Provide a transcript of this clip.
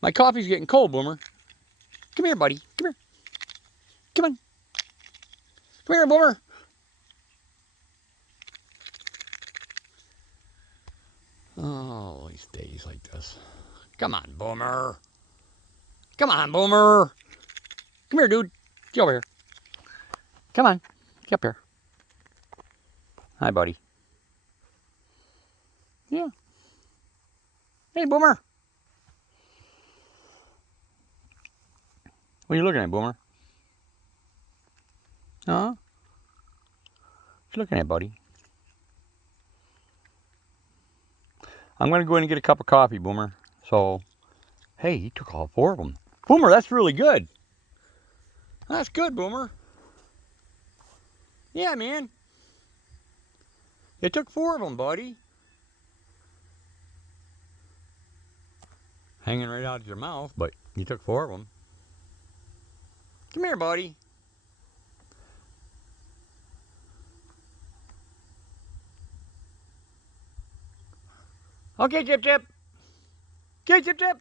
My coffee's getting cold, Boomer. Come here, buddy. Come here. Come on. Come here, Boomer. Oh, these days like this. Come on, Boomer. Come on, Boomer. Come here, dude. Get over here. Come on. Get up here. Hi, buddy. Yeah. Hey, Boomer. What are you looking at, Boomer? Huh? What you looking at, buddy? I'm going to go in and get a cup of coffee, Boomer. So, hey, he took all 4 of them. Boomer, that's really good. That's good, Boomer. Yeah, man. You took 4 of them, buddy. Hanging right out of your mouth, but you took 4 of them. Come here, buddy. Okay, Chip Chip. Okay, Chip Chip.